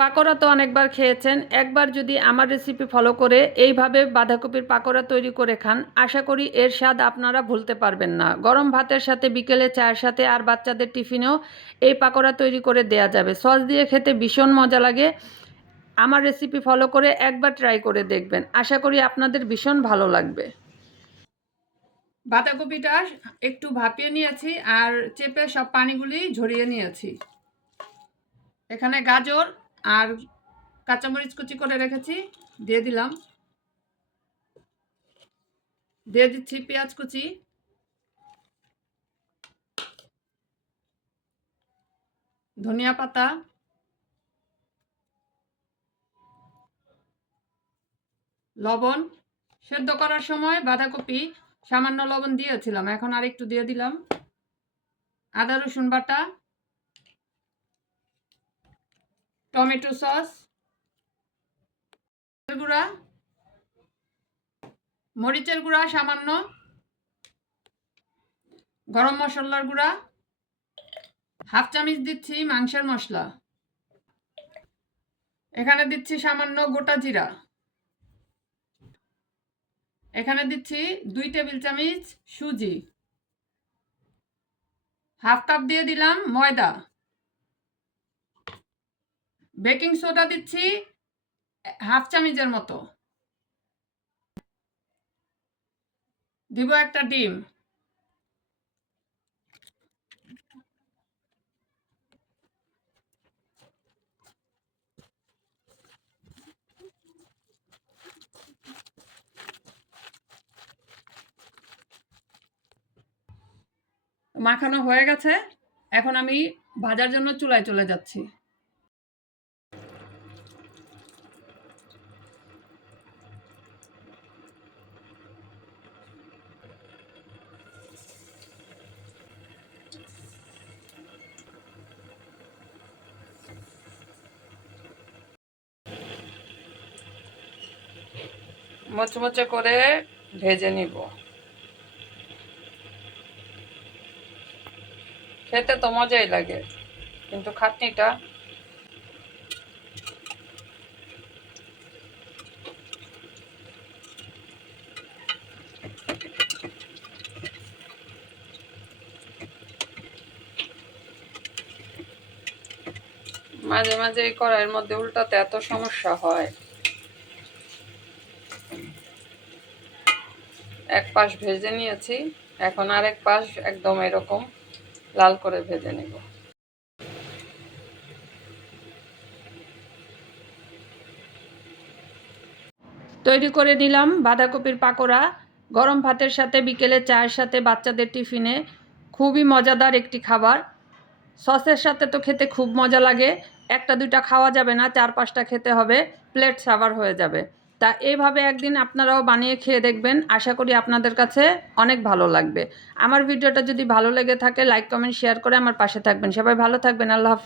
পাকোড়া তো অনেকবার খেয়েছেন, একবার যদি আমার রেসিপি ফলো করে এইভাবে বাঁধাকপির পাকোড়া তৈরি করে খান, আশা করি এর স্বাদ আপনারা ভুলতে পারবেন না। গরম ভাতের সাথে, বিকেলে চায়ের সাথে আর বাচ্চাদের টিফিনেও এই পাকোড়া তৈরি করে দেয়া যাবে। সস দিয়ে খেতে ভীষণ মজা লাগে। আমার রেসিপি ফলো করে একবার ট্রাই করে দেখবেন, আশা করি আপনাদের ভীষণ ভালো লাগবে। বাঁধাকপিটা একটু ভাপিয়ে নিয়েছি আর চেপে সব পানিগুলি ঝরিয়ে নিয়েছি। এখানে গাজর আর কাঁচামরিচ কুচি করে রেখেছি, দিয়ে দিলাম। দিয়ে দিচ্ছি পেঁয়াজ কুচি, ধনিয়া পাতা, লবণ। সেদ্ধ করার সময় বাঁধাকপি সামান্য লবণ দিয়েছিলাম, এখন আর একটু দিয়ে দিলাম। আদা রসুন বাটা, টমেটো সস, গুঁড়া, মরিচের গুঁড়া সামান্য, গরম মশলার গুঁড়া, হাফ চামচ দিচ্ছি মাংসের মশলা, এখানে দিচ্ছি সামান্য গোটা জিরা, এখানে দিচ্ছি 2 টেবিল চামচ সুজি, হাফ কাপ দিয়ে দিলাম ময়দা, বেকিং সোডা দিচ্ছি হাফ চামচের মতো, দিব একটা ডিম। মাখানো হয়ে গেছে, এখন আমি ভাজার জন্য চুলায় চলে যাচ্ছি। মুচমুচে করে ভেজে নিব। খেতে তো মজাই লাগে, কিন্তু খাটনিটা মাঝে মাঝে এই কড়াইয়ের মধ্যে উল্টাতে এত সমস্যা হয়। এক পাশ ভেজে নিয়েছি, এখন আরেক পাশ একদম এরকম লাল করে ভেজে নেব। তৈরি করে নিলাম বাঁধাকপির পাকোড়া। গরম ভাতের সাথে, বিকেলে চায়ের সাথে, বাচ্চাদের টিফিনে খুবই মজাদার একটি খাবার। সসের সাথে তো খেতে খুব মজা লাগে। একটা দুইটা খাওয়া যাবে না, 4-5টা খেতে হবে, প্লেট সাভার হয়ে যাবে। তা এইভাবে একদিন আপনারাও বানিয়ে খেয়ে দেখবেন, আশা করি আপনাদের কাছে অনেক ভালো লাগবে। আমার ভিডিওটা যদি ভালো লেগে থাকে, লাইক কমেন্ট শেয়ার করে আমার পাশে থাকবেন। সবাই ভালো থাকবেন। আল্লাহ হাফেজ।